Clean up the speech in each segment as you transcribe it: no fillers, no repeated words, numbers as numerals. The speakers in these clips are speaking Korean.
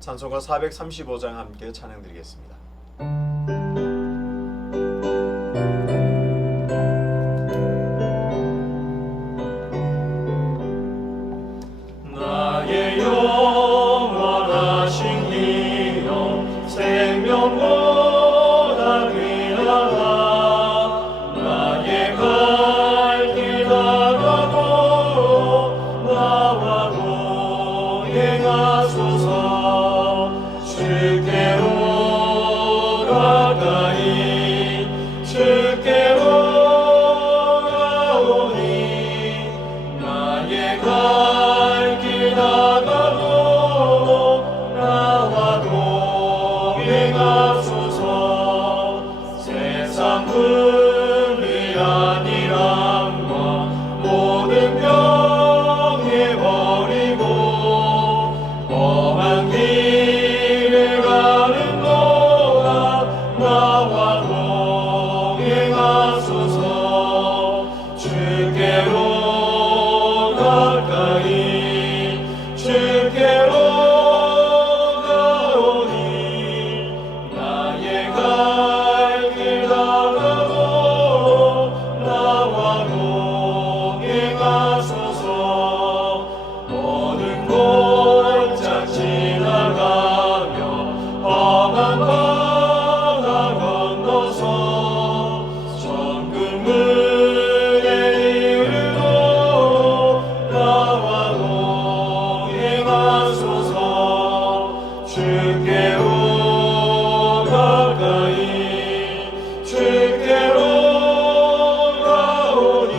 찬송가 435장 함께 찬양드리겠습니다. 나의 영원하신 이여 생명보다 귀하다. 나의 갈 길 다가고 나와 동행하소서. 주께로 가까이 주께로 가오니 나의 갈 길 다가고 나와 동행하소서. 세상 흠이 아니란 것 모든 병해버리고 험한 길을 가는 동안 나와 동행하소서. 주께로 가까이 주께로 가오니 나의 갈 길 다가고 나와 동행하소서. 모든 골짝 지나가며 험한 바다 건너서 천국문에 이르러 나와 동행하소서. 주께로 가까이 주께로 가오니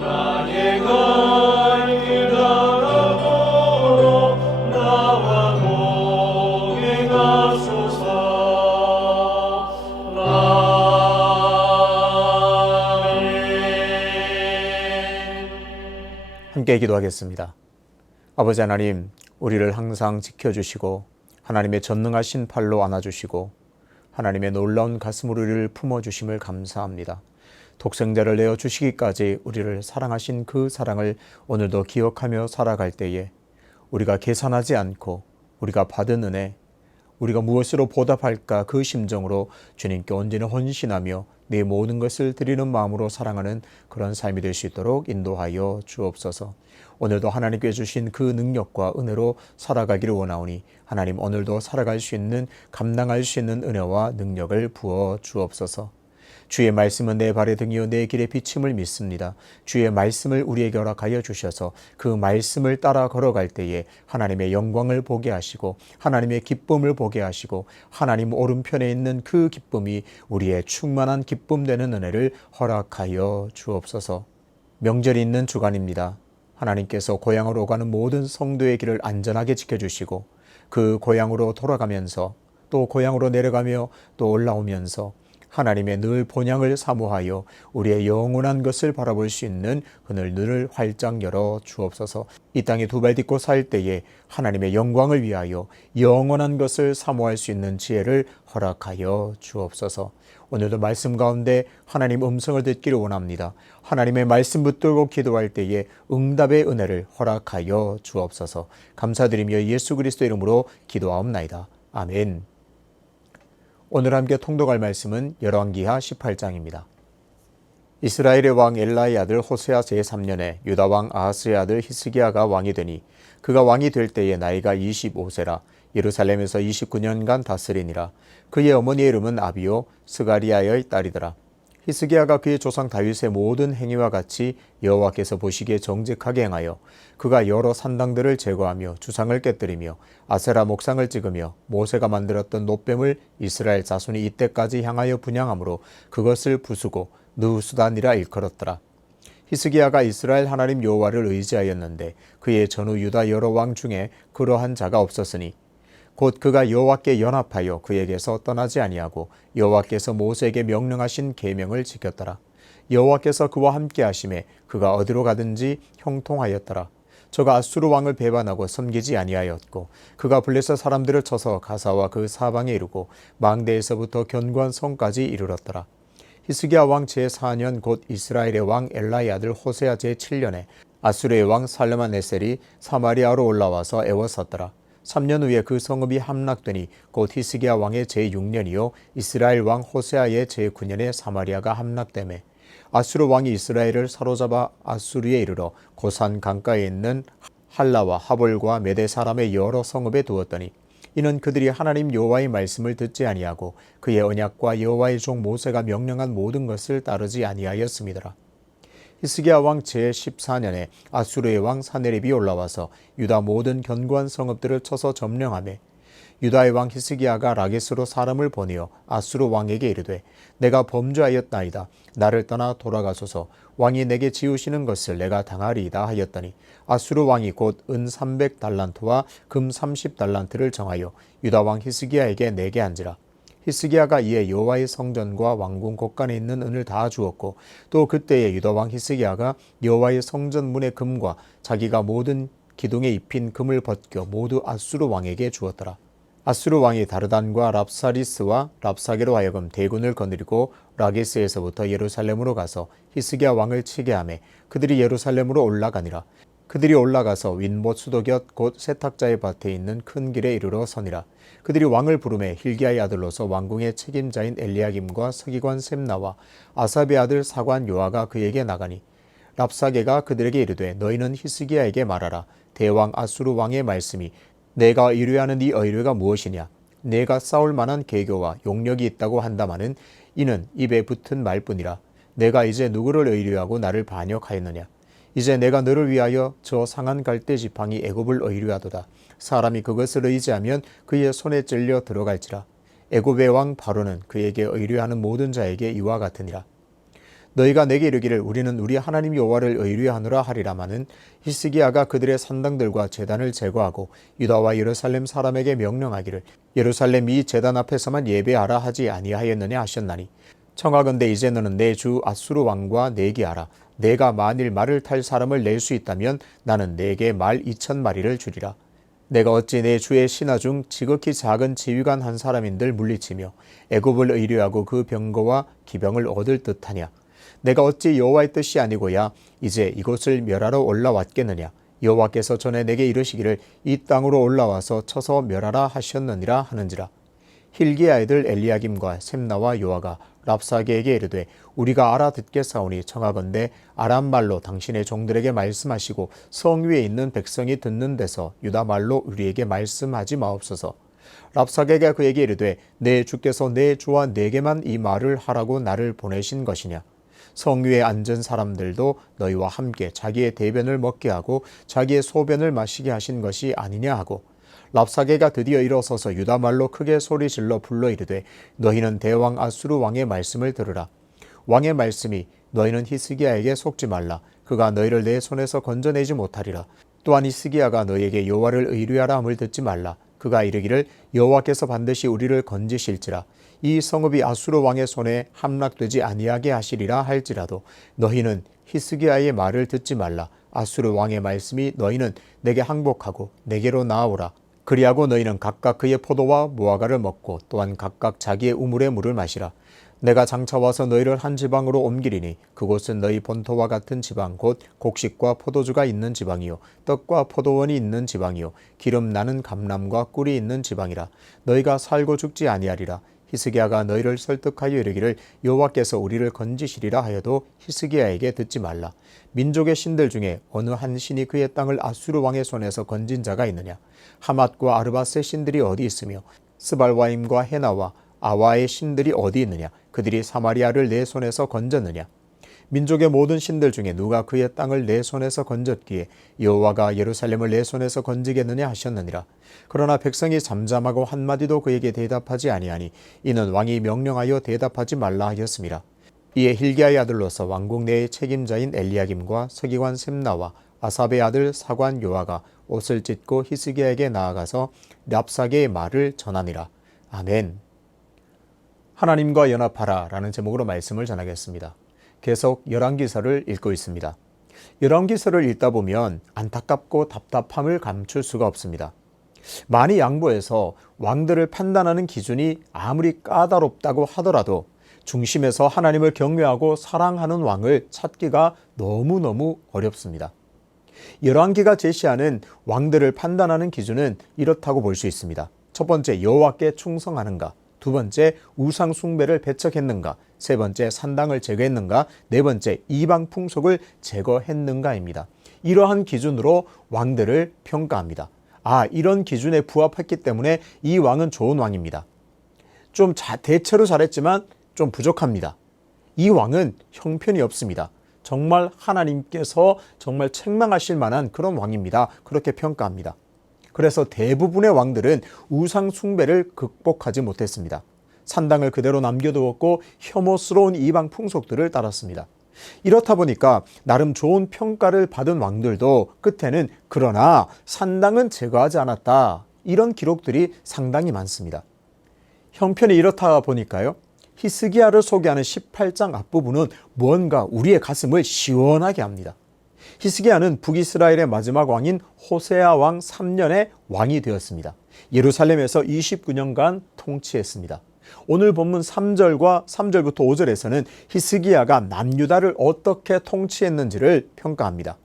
나의 갈 길 다가고 나와 동행하소서. 아멘. 함께 기도하겠습니다. 아버지 하나님, 우리를 항상 지켜주시고 하나님의 전능하신 팔로 안아주시고 하나님의 놀라운 가슴으로 우리를 품어주심을 감사합니다. 독생자를 내어주시기까지 우리를 사랑하신 그 사랑을 오늘도 기억하며 살아갈 때에 우리가 계산하지 않고 우리가 받은 은혜, 우리가 무엇으로 보답할까 그 심정으로 주님께 언제나 헌신하며 내 모든 것을 드리는 마음으로 사랑하는 그런 삶이 될 수 있도록 인도하여 주옵소서. 오늘도 하나님께 주신 그 능력과 은혜로 살아가기를 원하오니 하나님 오늘도 살아갈 수 있는, 감당할 수 있는 은혜와 능력을 부어 주옵소서. 주의 말씀은 내 발의 등이요 내 길의 비침을 믿습니다. 주의 말씀을 우리에게 허락하여 주셔서 그 말씀을 따라 걸어갈 때에 하나님의 영광을 보게 하시고 하나님의 기쁨을 보게 하시고 하나님 오른편에 있는 그 기쁨이 우리의 충만한 기쁨 되는 은혜를 허락하여 주옵소서. 명절이 있는 주간입니다. 하나님께서 고향으로 오가는 모든 성도의 길을 안전하게 지켜주시고 그 고향으로 돌아가면서 또 고향으로 내려가며 또 올라오면서 하나님의 늘 본향을 사모하여 우리의 영원한 것을 바라볼 수 있는 하늘을 활짝 열어 주옵소서. 이 땅에 두 발 딛고 살 때에 하나님의 영광을 위하여 영원한 것을 사모할 수 있는 지혜를 허락하여 주옵소서. 오늘도 말씀 가운데 하나님 음성을 듣기를 원합니다. 하나님의 말씀 붙들고 기도할 때에 응답의 은혜를 허락하여 주옵소서. 감사드리며 예수 그리스도 이름으로 기도하옵나이다. 아멘. 오늘 함께 통독할 말씀은 열왕기하 18장입니다. 이스라엘의 왕 엘라의 아들 호세아 제3년에 유다 왕 아하스의 아들 히스기야가 왕이 되니 그가 왕이 될 때에 나이가 25세라 예루살렘에서 29년간 다스리니라. 그의 어머니의 이름은 아비요 스가리아의 딸이더라. 히스기야가 그의 조상 다윗의 모든 행위와 같이 여호와께서 보시기에 정직하게 행하여 그가 여러 산당들을 제거하며 주상을 깨뜨리며 아세라 목상을 찍으며 모세가 만들었던 놋뱀을 이스라엘 자손이 이때까지 향하여 분향함으로 그것을 부수고 느후수단이라 일컬었더라. 히스기야가 이스라엘 하나님 여호와를 의지하였는데 그의 전후 유다 여러 왕 중에 그러한 자가 없었으니 곧 그가 여호와께 연합하여 그에게서 떠나지 아니하고 여호와께서 모세에게 명령하신 계명을 지켰더라. 여호와께서 그와 함께 하심에 그가 어디로 가든지 형통하였더라. 저가 아수르 왕을 배반하고 섬기지 아니하였고 그가 블레셋 사람들을 쳐서 가사와 그 사방에 이르고 망대에서부터 견고한 성까지 이르렀더라. 히스기야 왕 제4년 곧 이스라엘의 왕 엘라의 아들 호세아 제7년에 아수르의 왕 살르만에셀이 사마리아로 올라와서 애워쌌더라. 3년 후에 그 성읍이 함락되니 곧 히스기야 왕의 제6년이요 이스라엘 왕 호세아의 제9년에 사마리아가 함락되매 아수르 왕이 이스라엘을 사로잡아 아수르에 이르러 고산 강가에 있는 할라와 하볼과 메대 사람의 여러 성읍에 두었더니 이는 그들이 하나님 여호와의 말씀을 듣지 아니하고 그의 언약과 여호와의 종 모세가 명령한 모든 것을 따르지 아니하였음이더라. 히스기야 왕 제14년에 아수르의 왕 사네립이 올라와서 유다 모든 견고한 성읍들을 쳐서 점령하매 유다의 왕 히스기야가 라게스로 사람을 보내어 아수르 왕에게 이르되 내가 범죄하였나이다. 나를 떠나 돌아가소서. 왕이 내게 지으시는 것을 내가 당하리이다 하였더니 아수르 왕이 곧 은 300달란트와 금 30달란트를 정하여 유다 왕 히스기야에게 내게 한지라. 히스기야가 이에 여호와의 성전과 왕궁 곳간에 있는 은을 다 주었고 또 그때에 유다 왕 히스기야가 여호와의 성전 문의 금과 자기가 모든 기둥에 입힌 금을 벗겨 모두 아수르 왕에게 주었더라. 아수르 왕이 다르단과 랍사리스와 랍사게로 하여금 대군을 거느리고 라게스에서부터 예루살렘으로 가서 히스기야 왕을 치게 하매 그들이 예루살렘으로 올라가니라. 그들이 올라가서 윈못 수도곁 곧 세탁자의 밭에 있는 큰 길에 이르러 서니라. 그들이 왕을 부르매 힐기야의 아들로서 왕궁의 책임자인 엘리야김과 서기관 셈나와 아삽의 아들 사관 요아가 그에게 나가니 랍사게가 그들에게 이르되 너희는 히스기야에게 말하라. 대왕 아수르 왕의 말씀이 내가 의뢰하는 이 의뢰가 무엇이냐? 내가 싸울 만한 계교와 용력이 있다고 한다마는 이는 입에 붙은 말뿐이라. 내가 이제 누구를 의뢰하고 나를 반역하였느냐? 이제 내가 너를 위하여 저 상한 갈대 지팡이 애굽을 의뢰하도다. 사람이 그것을 의지하면 그의 손에 찔려 들어갈지라. 애굽의 왕 바로는 그에게 의뢰하는 모든 자에게 이와 같으니라. 너희가 내게 이르기를 우리는 우리 하나님 여호와를 의뢰하노라 하리라마는 히스기야가 그들의 산당들과 제단을 제거하고 유다와 예루살렘 사람에게 명령하기를 예루살렘 이 제단 앞에서만 예배하라 하지 아니하였느냐 하셨나니 청하건대 이제 너는 내 주 아수르 왕과 내기하라. 내가 만일 말을 탈 사람을 낼 수 있다면 나는 내게 말 2,000마리를 주리라. 내가 어찌 내 주의 신하 중 지극히 작은 지휘관 한 사람인들 물리치며 애굽을 의뢰하고 그 병거와 기병을 얻을 듯하냐? 내가 어찌 여호와의 뜻이 아니고야 이제 이곳을 멸하러 올라왔겠느냐? 여호와께서 전에 내게 이르시기를 이 땅으로 올라와서 쳐서 멸하라 하셨느니라 하는지라. 힐기야 애들 엘리야김과 셈나와 요아가 랍사게에게 이르되 우리가 알아듣겠사오니 청하건대 아람 말로 당신의 종들에게 말씀하시고 성 위에 있는 백성이 듣는 데서 유다 말로 우리에게 말씀하지 마옵소서. 랍사게가 그에게 이르되 내 주께서 내 주와 내게만 이 말을 하라고 나를 보내신 것이냐? 성 위에 앉은 사람들도 너희와 함께 자기의 대변을 먹게 하고 자기의 소변을 마시게 하신 것이 아니냐 하고 랍사게가 드디어 일어서서 유다 말로 크게 소리질러 불러 이르되 너희는 대왕 아수르 왕의 말씀을 들으라. 왕의 말씀이 너희는 히스기야에게 속지 말라. 그가 너희를 내 손에서 건져내지 못하리라. 또한 히스기야가 너희에게 여호와를 의뢰하라 함을 듣지 말라. 그가 이르기를 여호와께서 반드시 우리를 건지실지라. 이 성읍이 아수르 왕의 손에 함락되지 아니하게 하시리라 할지라도 너희는 히스기야의 말을 듣지 말라. 아수르 왕의 말씀이 너희는 내게 항복하고 내게로 나아오라. 그리하고 너희는 각각 그의 포도와 무화과를 먹고 또한 각각 자기의 우물의 물을 마시라. 내가 장차 와서 너희를 한 지방으로 옮기리니 그곳은 너희 본토와 같은 지방 곧 곡식과 포도주가 있는 지방이요 떡과 포도원이 있는 지방이요 기름 나는 감람과 꿀이 있는 지방이라. 너희가 살고 죽지 아니하리라. 히스기야가 너희를 설득하여 이르기를 여호와께서 우리를 건지시리라 하여도 히스기야에게 듣지 말라. 민족의 신들 중에 어느 한 신이 그의 땅을 아수르 왕의 손에서 건진 자가 있느냐? 하맛과 아르밧의 신들이 어디 있으며 스발와임과 헤나와 아와의 신들이 어디 있느냐? 그들이 사마리아를 내 손에서 건졌느냐? 민족의 모든 신들 중에 누가 그의 땅을 내 손에서 건졌기에 여호와가 예루살렘을 내 손에서 건지겠느냐 하셨느니라. 그러나 백성이 잠잠하고 한마디도 그에게 대답하지 아니하니 이는 왕이 명령하여 대답하지 말라 하였음이라. 이에 힐기야의 아들로서 왕궁 내의 책임자인 엘리야김과 서기관 셈나와 아삽의 아들 사관 요아가 옷을 찢고 히스기야에게 나아가서 랍사게의 말을 전하니라. 아멘. 하나님과 연합하라 라는 제목으로 말씀을 전하겠습니다. 계속 열왕기서를 읽고 있습니다. 열왕기서를 읽다 보면 안타깝고 답답함을 감출 수가 없습니다. 많이 양보해서 왕들을 판단하는 기준이 아무리 까다롭다고 하더라도 중심에서 하나님을 경외하고 사랑하는 왕을 찾기가 너무너무 어렵습니다. 열왕기가 제시하는 왕들을 판단하는 기준은 이렇다고 볼 수 있습니다. 첫 번째, 여호와께 충성하는가? 두 번째, 우상 숭배를 배척했는가? 세 번째, 산당을 제거했는가? 네 번째, 이방 풍속을 제거했는가입니다. 이러한 기준으로 왕들을 평가합니다. 이런 기준에 부합했기 때문에 이 왕은 좋은 왕입니다. 좀 대체로 잘했지만 좀 부족합니다. 이 왕은 형편이 없습니다. 정말 하나님께서 정말 책망하실 만한 그런 왕입니다. 그렇게 평가합니다. 그래서 대부분의 왕들은 우상 숭배를 극복하지 못했습니다. 산당을 그대로 남겨두었고 혐오스러운 이방 풍속들을 따랐습니다. 이렇다 보니까 나름 좋은 평가를 받은 왕들도 끝에는 그러나 산당은 제거하지 않았다, 이런 기록들이 상당히 많습니다. 형편이 이렇다 보니까요, 히스기야를 소개하는 18장 앞부분은 무언가 우리의 가슴을 시원하게 합니다. 히스기야는 북이스라엘의 마지막 왕인 호세아 왕 3년의 왕이 되었습니다. 예루살렘에서 29년간 통치했습니다. 오늘 본문 3절부터 5절에서는 히스기야가 남유다를 어떻게 통치했는지를 평가합니다.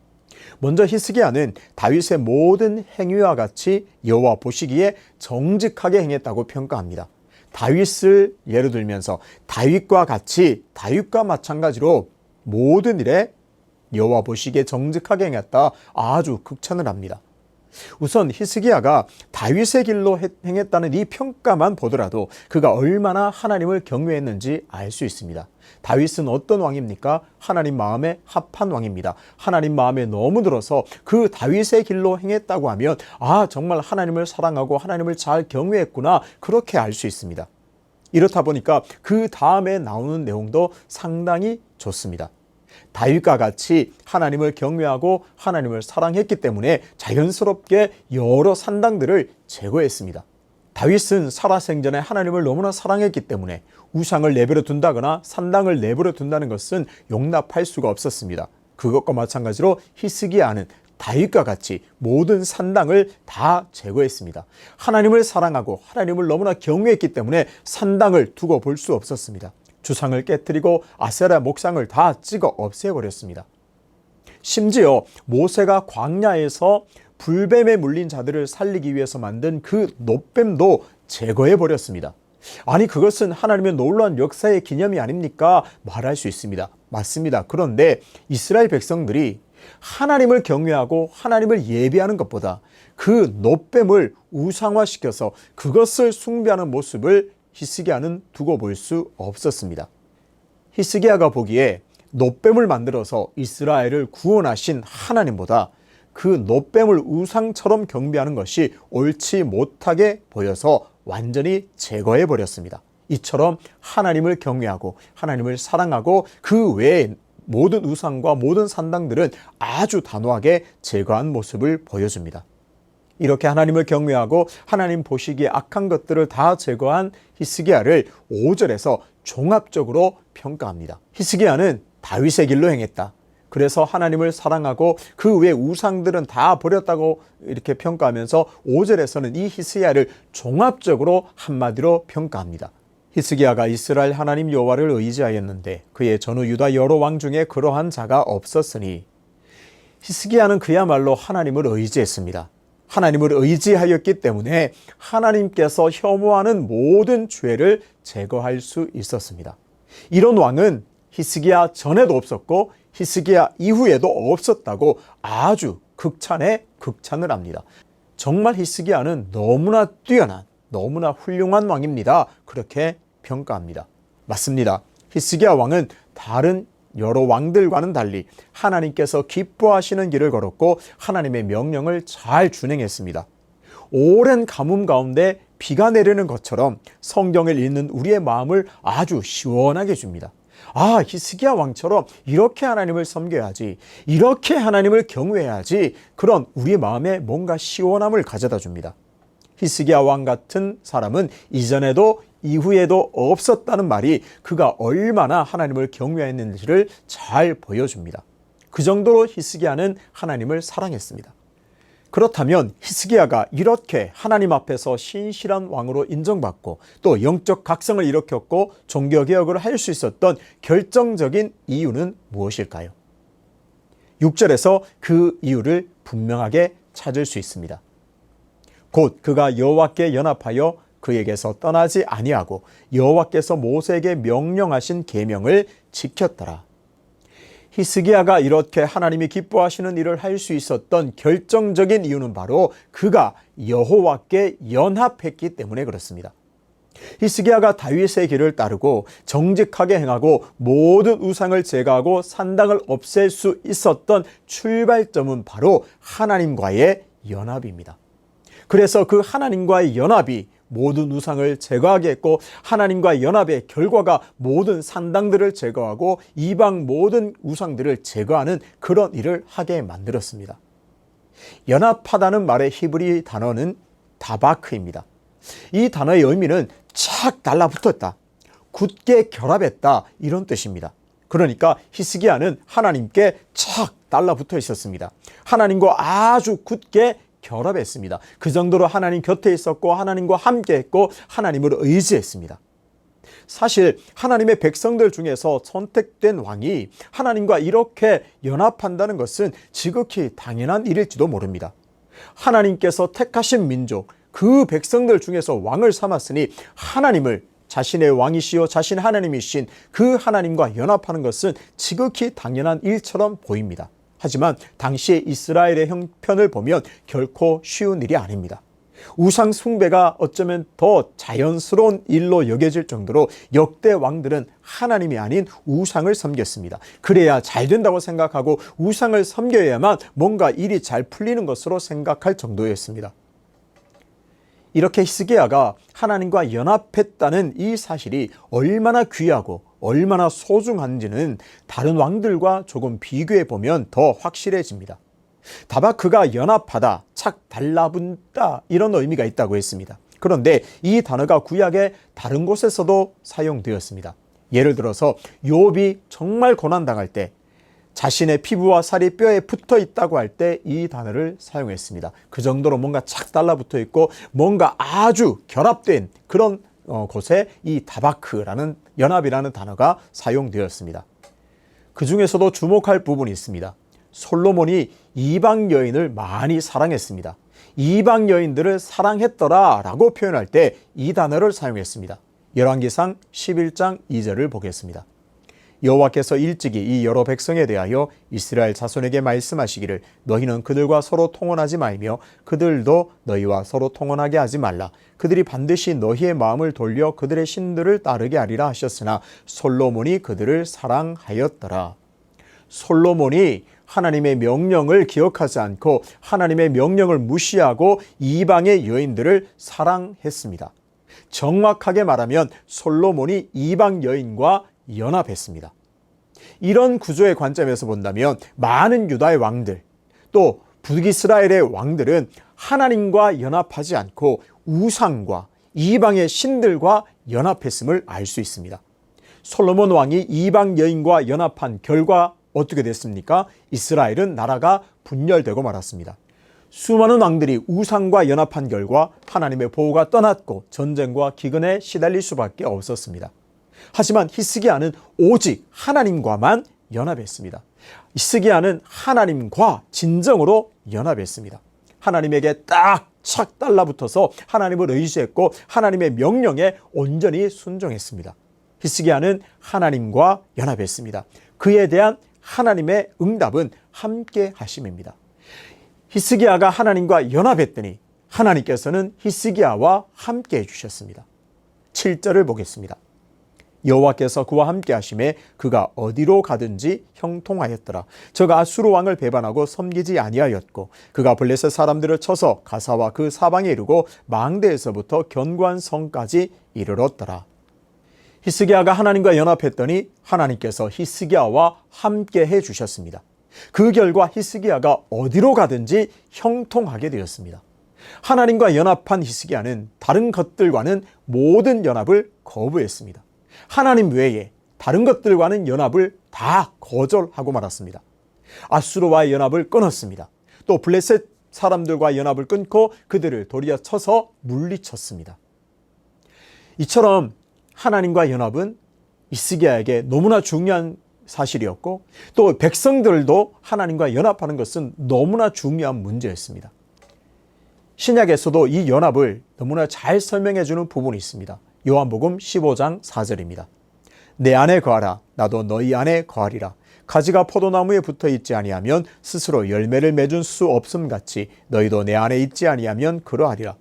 먼저 히스기야는 다윗의 모든 행위와 같이 여호와 보시기에 정직하게 행했다고 평가합니다. 다윗을 예로 들면서 다윗과 마찬가지로 모든 일에 여호와 보시기에 정직하게 행했다, 아주 극찬을 합니다. 우선 히스기야가 다윗의 길로 행했다는 이 평가만 보더라도 그가 얼마나 하나님을 경외했는지 알 수 있습니다. 다윗은 어떤 왕입니까? 하나님 마음에 합한 왕입니다. 하나님 마음에 너무 들어서 그 다윗의 길로 행했다고 하면 정말 하나님을 사랑하고 하나님을 잘 경외했구나, 그렇게 알 수 있습니다. 이렇다 보니까 그 다음에 나오는 내용도 상당히 좋습니다. 다윗과 같이 하나님을 경외하고 하나님을 사랑했기 때문에 자연스럽게 여러 산당들을 제거했습니다. 다윗은 살아생전에 하나님을 너무나 사랑했기 때문에 우상을 내버려 둔다거나 산당을 내버려 둔다는 것은 용납할 수가 없었습니다. 그것과 마찬가지로 히스기야는 다윗과 같이 모든 산당을 다 제거했습니다. 하나님을 사랑하고 하나님을 너무나 경외했기 때문에 산당을 두고 볼 수 없었습니다. 주상을 깨뜨리고 아세라 목상을 다 찍어 없애버렸습니다. 심지어 모세가 광야에서 불뱀에 물린 자들을 살리기 위해서 만든 그 놋뱀도 제거해버렸습니다. 그것은 하나님의 놀라운 역사의 기념이 아닙니까? 말할 수 있습니다. 맞습니다. 그런데 이스라엘 백성들이 하나님을 경외하고 하나님을 예배하는 것보다 그 놋뱀을 우상화시켜서 그것을 숭배하는 모습을 히스기야는 두고 볼 수 없었습니다. 히스기야가 보기에 놋뱀을 만들어서 이스라엘을 구원하신 하나님보다 그 놋뱀을 우상처럼 경배하는 것이 옳지 못하게 보여서 완전히 제거해 버렸습니다. 이처럼 하나님을 경외하고 하나님을 사랑하고 그 외에 모든 우상과 모든 산당들은 아주 단호하게 제거한 모습을 보여줍니다. 이렇게 하나님을 경외하고 하나님 보시기에 악한 것들을 다 제거한 히스기야를 5절에서 종합적으로 평가합니다. 히스기야는 다윗의 길로 행했다. 그래서 하나님을 사랑하고 그 외 우상들은 다 버렸다고 이렇게 평가하면서 5절에서는 이 히스기야를 종합적으로 한마디로 평가합니다. 히스기야가 이스라엘 하나님 여호와를 의지하였는데 그의 전후 유다 여러 왕 중에 그러한 자가 없었으니, 히스기야는 그야말로 하나님을 의지했습니다. 하나님을 의지하였기 때문에 하나님께서 혐오하는 모든 죄를 제거할 수 있었습니다. 이런 왕은 히스기야 전에도 없었고 히스기야 이후에도 없었다고 아주 극찬을 합니다. 정말 히스기야는 너무나 뛰어난, 너무나 훌륭한 왕입니다. 그렇게 평가합니다. 맞습니다. 히스기야 왕은 다른 여러 왕들과는 달리 하나님께서 기뻐하시는 길을 걸었고 하나님의 명령을 잘 준행했습니다. 오랜 가뭄 가운데 비가 내리는 것처럼 성경을 읽는 우리의 마음을 아주 시원하게 줍니다. 히스기야 왕처럼 이렇게 하나님을 섬겨야지, 이렇게 하나님을 경외해야지, 그런 우리의 마음에 뭔가 시원함을 가져다 줍니다. 히스기야 왕 같은 사람은 이전에도 이후에도 없었다는 말이 그가 얼마나 하나님을 경외했는지를 잘 보여줍니다. 그 정도로 히스기야는 하나님을 사랑했습니다. 그렇다면 히스기야가 이렇게 하나님 앞에서 신실한 왕으로 인정받고 또 영적 각성을 일으켰고 종교개혁을 할 수 있었던 결정적인 이유는 무엇일까요? 6절에서 그 이유를 분명하게 찾을 수 있습니다. 곧 그가 여호와께 연합하여 그에게서 떠나지 아니하고 여호와께서 모세에게 명령하신 계명을 지켰더라. 히스기야가 이렇게 하나님이 기뻐하시는 일을 할 수 있었던 결정적인 이유는 바로 그가 여호와께 연합했기 때문에 그렇습니다. 히스기야가 다윗의 길을 따르고 정직하게 행하고 모든 우상을 제거하고 산당을 없앨 수 있었던 출발점은 바로 하나님과의 연합입니다. 그래서 그 하나님과의 연합이 모든 우상을 제거하게 했고 하나님과 연합의 결과가 모든 산당들을 제거하고 이방 모든 우상들을 제거하는 그런 일을 하게 만들었습니다. 연합하다는 말의 히브리 단어는 다바크입니다. 이 단어의 의미는 착 달라붙었다, 굳게 결합했다, 이런 뜻입니다. 그러니까 히스기야는 하나님께 착 달라붙어 있었습니다. 하나님과 아주 굳게 결합했습니다. 그 정도로 하나님 곁에 있었고 하나님과 함께했고 하나님을 의지했습니다. 사실 하나님의 백성들 중에서 선택된 왕이 하나님과 이렇게 연합한다는 것은 지극히 당연한 일일지도 모릅니다. 하나님께서 택하신 민족, 그 백성들 중에서 왕을 삼았으니 하나님을 자신의 왕이시요 자신 하나님이신 그 하나님과 연합하는 것은 지극히 당연한 일처럼 보입니다. 하지만 당시의 이스라엘의 형편을 보면 결코 쉬운 일이 아닙니다. 우상 숭배가 어쩌면 더 자연스러운 일로 여겨질 정도로 역대 왕들은 하나님이 아닌 우상을 섬겼습니다. 그래야 잘 된다고 생각하고 우상을 섬겨야만 뭔가 일이 잘 풀리는 것으로 생각할 정도였습니다. 이렇게 히스기야가 하나님과 연합했다는 이 사실이 얼마나 귀하고 얼마나 소중한지는 다른 왕들과 조금 비교해 보면 더 확실해집니다. 다바크가 연합하다, 착 달라붙다, 이런 의미가 있다고 했습니다. 그런데 이 단어가 구약의 다른 곳에서도 사용되었습니다. 예를 들어서 욥이 정말 고난당할 때 자신의 피부와 살이 뼈에 붙어 있다고 할 때 이 단어를 사용했습니다. 그 정도로 뭔가 착 달라붙어 있고 뭔가 아주 결합된 그런 곳에 이 다바크라는 연합이라는 단어가 사용되었습니다. 그 중에서도 주목할 부분이 있습니다. 솔로몬이 이방 여인을 많이 사랑했습니다. 이방 여인들을 사랑했더라 라고 표현할 때 이 단어를 사용했습니다. 열왕기상 11장 2절을 보겠습니다. 여호와께서 일찍이 이 여러 백성에 대하여 이스라엘 자손에게 말씀하시기를 너희는 그들과 서로 통혼하지 말며 그들도 너희와 서로 통혼하게 하지 말라. 그들이 반드시 너희의 마음을 돌려 그들의 신들을 따르게 하리라 하셨으나 솔로몬이 그들을 사랑하였더라. 솔로몬이 하나님의 명령을 기억하지 않고 하나님의 명령을 무시하고 이방의 여인들을 사랑했습니다. 정확하게 말하면 솔로몬이 이방 여인과 연합했습니다. 이런 구조의 관점에서 본다면 많은 유다의 왕들, 또 북이스라엘의 왕들은 하나님과 연합하지 않고 우상과 이방의 신들과 연합했음을 알 수 있습니다. 솔로몬 왕이 이방 여인과 연합한 결과 어떻게 됐습니까? 이스라엘은 나라가 분열되고 말았습니다. 수많은 왕들이 우상과 연합한 결과 하나님의 보호가 떠났고 전쟁과 기근에 시달릴 수밖에 없었습니다. 하지만 히스기야는 오직 하나님과만 연합했습니다. 히스기야는 하나님과 진정으로 연합했습니다. 하나님에게 착 달라붙어서 하나님을 의지했고 하나님의 명령에 온전히 순종했습니다. 히스기야는 하나님과 연합했습니다. 그에 대한 하나님의 응답은 함께 하심입니다. 히스기야가 하나님과 연합했더니 하나님께서는 히스기야와 함께 해주셨습니다. 7절을 보겠습니다. 여호와께서 그와 함께 하심에 그가 어디로 가든지 형통하였더라. 저가 아수르 왕을 배반하고 섬기지 아니하였고 그가 블레셋 사람들을 쳐서 가사와 그 사방에 이르고 망대에서부터 견고한 성까지 이르렀더라. 히스기야가 하나님과 연합했더니 하나님께서 히스기야와 함께 해주셨습니다. 그 결과 히스기야가 어디로 가든지 형통하게 되었습니다. 하나님과 연합한 히스기야는 다른 것들과는 모든 연합을 거부했습니다. 하나님 외에 다른 것들과는 연합을 다 거절하고 말았습니다. 아수르와의 연합을 끊었습니다. 또 블레셋 사람들과 연합을 끊고 그들을 도리어 쳐서 물리쳤습니다. 이처럼 하나님과 연합은 히스기야에게 너무나 중요한 사실이었고 또 백성들도 하나님과 연합하는 것은 너무나 중요한 문제였습니다. 신약에서도 이 연합을 너무나 잘 설명해 주는 부분이 있습니다. 요한복음 15장 4절입니다. 내 안에 거하라 나도 너희 안에 거하리라. 가지가 포도나무에 붙어 있지 아니하면 스스로 열매를 맺을 수 없음 같이 너희도 내 안에 있지 아니하면 그러하리라.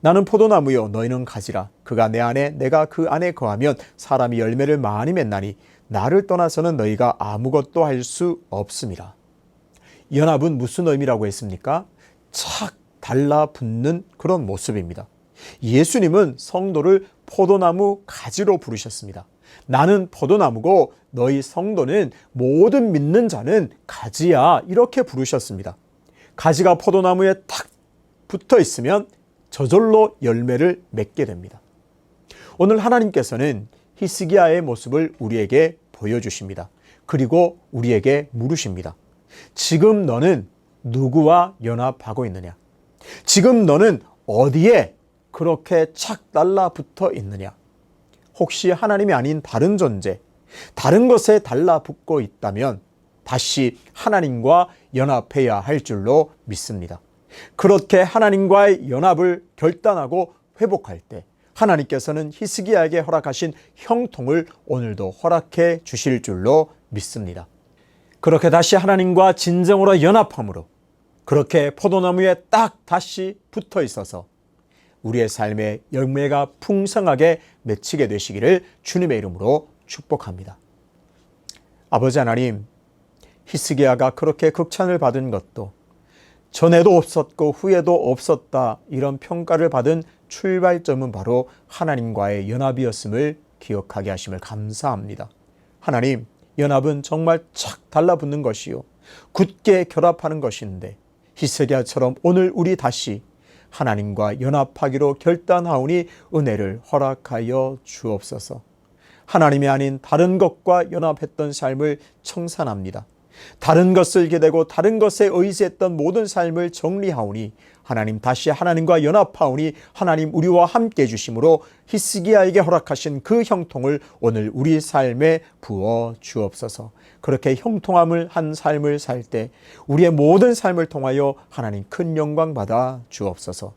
나는 포도나무요 너희는 가지라. 그가 내 안에 내가 그 안에 거하면 사람이 열매를 많이 맺나니 나를 떠나서는 너희가 아무것도 할 수 없음이라. 연합은 무슨 의미라고 했습니까? 착 달라붙는 그런 모습입니다. 예수님은 성도를 포도나무 가지로 부르셨습니다. 나는 포도나무고 너희 성도는 모든 믿는 자는 가지야 이렇게 부르셨습니다. 가지가 포도나무에 탁 붙어 있으면 저절로 열매를 맺게 됩니다. 오늘 하나님께서는 히스기야의 모습을 우리에게 보여주십니다. 그리고 우리에게 물으십니다. 지금 너는 누구와 연합하고 있느냐? 지금 너는 어디에 그렇게 착 달라붙어 있느냐? 혹시 하나님이 아닌 다른 존재, 다른 것에 달라붙고 있다면 다시 하나님과 연합해야 할 줄로 믿습니다. 그렇게 하나님과의 연합을 결단하고 회복할 때 하나님께서는 히스기야에게 허락하신 형통을 오늘도 허락해 주실 줄로 믿습니다. 그렇게 다시 하나님과 진정으로 연합함으로 그렇게 포도나무에 딱 다시 붙어 있어서 우리의 삶의 열매가 풍성하게 맺히게 되시기를 주님의 이름으로 축복합니다. 아버지 하나님, 히스기야가 그렇게 극찬을 받은 것도 전에도 없었고 후에도 없었다 이런 평가를 받은 출발점은 바로 하나님과의 연합이었음을 기억하게 하심을 감사합니다. 하나님, 연합은 정말 착 달라붙는 것이요 굳게 결합하는 것인데 히스기야처럼 오늘 우리 다시 하나님과 연합하기로 결단하오니 은혜를 허락하여 주옵소서. 하나님이 아닌 다른 것과 연합했던 삶을 청산합니다. 다른 것을 기대고 다른 것에 의지했던 모든 삶을 정리하오니 하나님 다시 하나님과 연합하오니 하나님 우리와 함께 해주심으로 히스기야에게 허락하신 그 형통을 오늘 우리 삶에 부어 주옵소서. 그렇게 형통함을 한 삶을 살 때 우리의 모든 삶을 통하여 하나님 큰 영광 받아 주옵소서.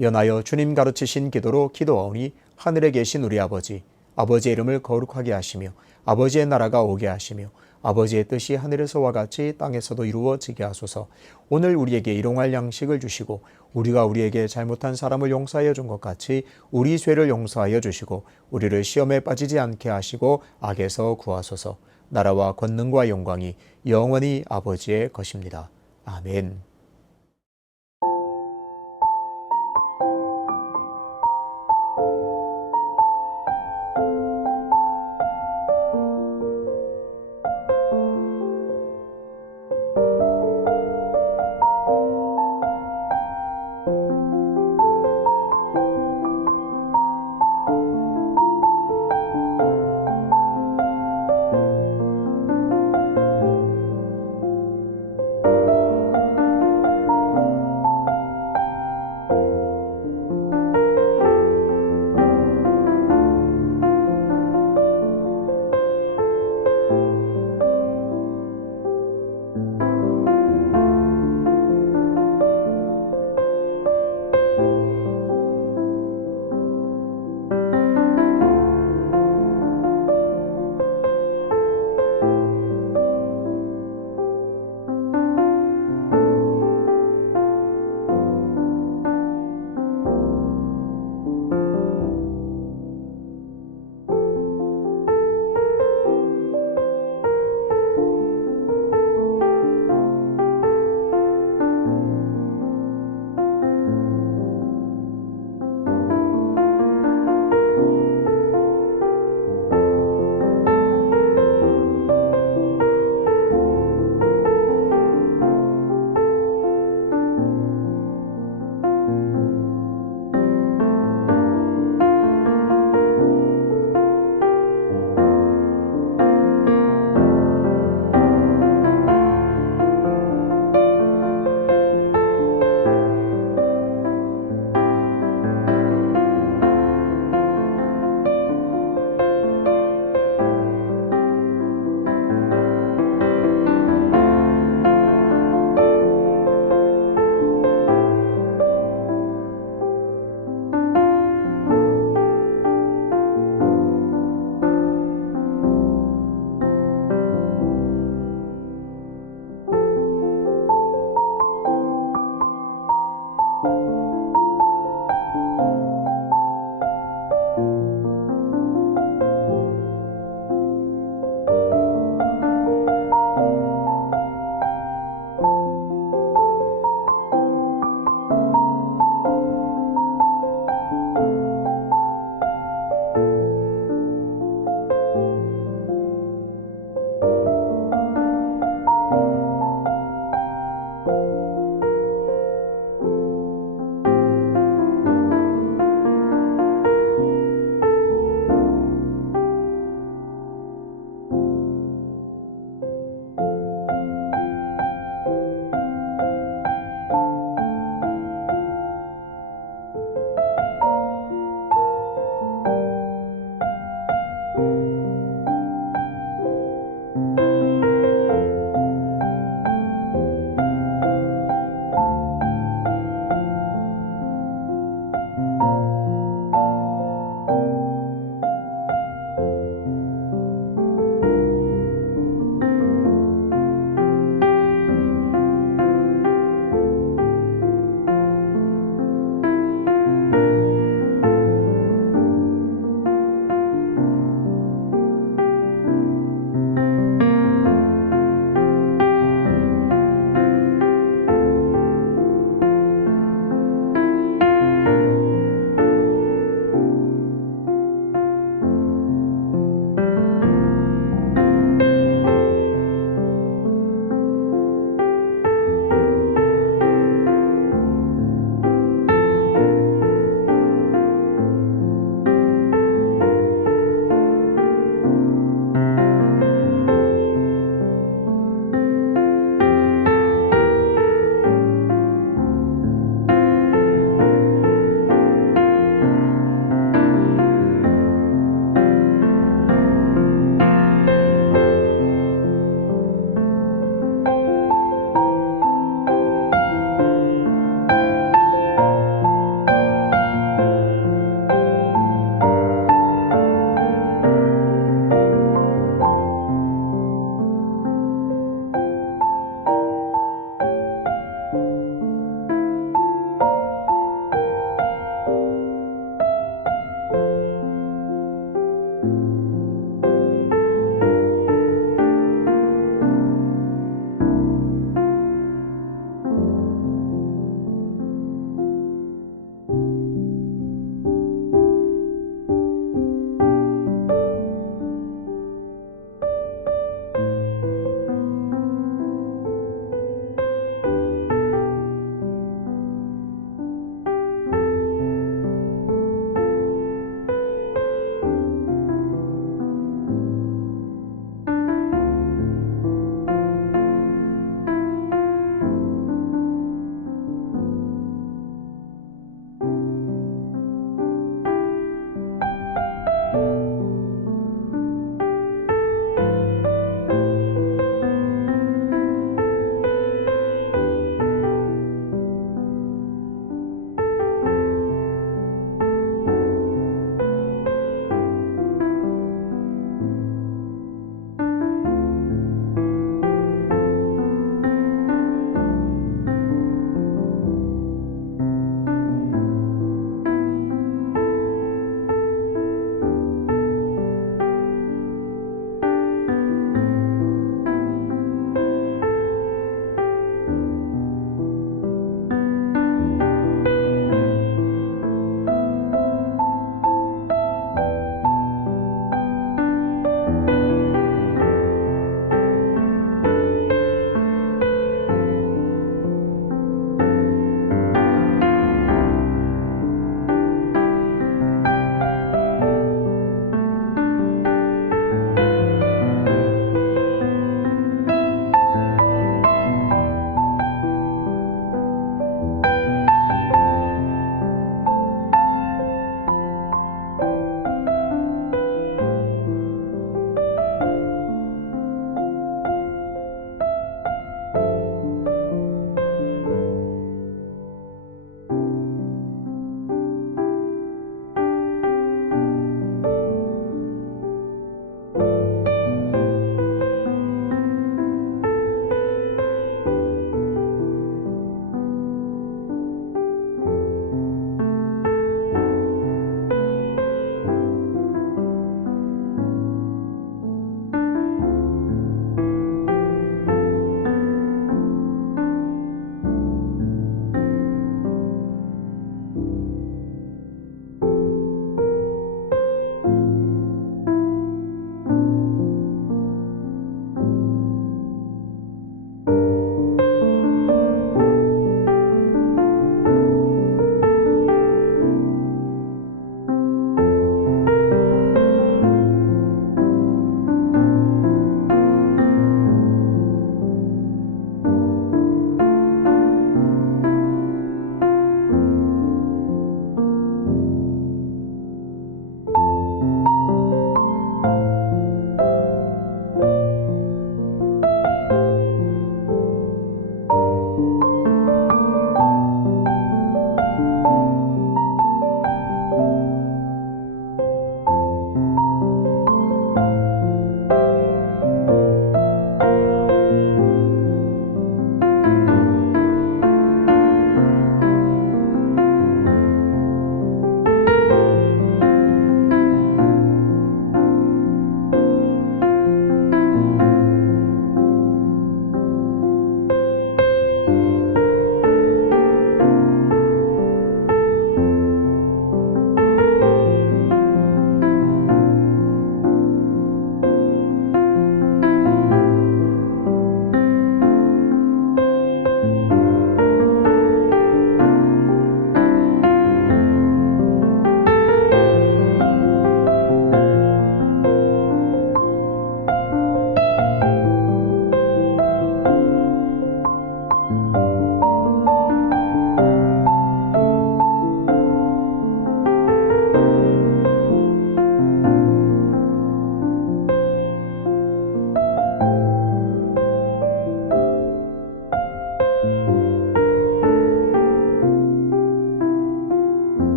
연하여 주님 가르치신 기도로 기도하오니 하늘에 계신 우리 아버지, 아버지의 이름을 거룩하게 하시며 아버지의 나라가 오게 하시며 아버지의 뜻이 하늘에서와 같이 땅에서도 이루어지게 하소서. 오늘 우리에게 일용할 양식을 주시고 우리가 우리에게 잘못한 사람을 용서하여 준 것 같이 우리 죄를 용서하여 주시고 우리를 시험에 빠지지 않게 하시고 악에서 구하소서. 나라와 권능과 영광이 영원히 아버지의 것입니다. 아멘.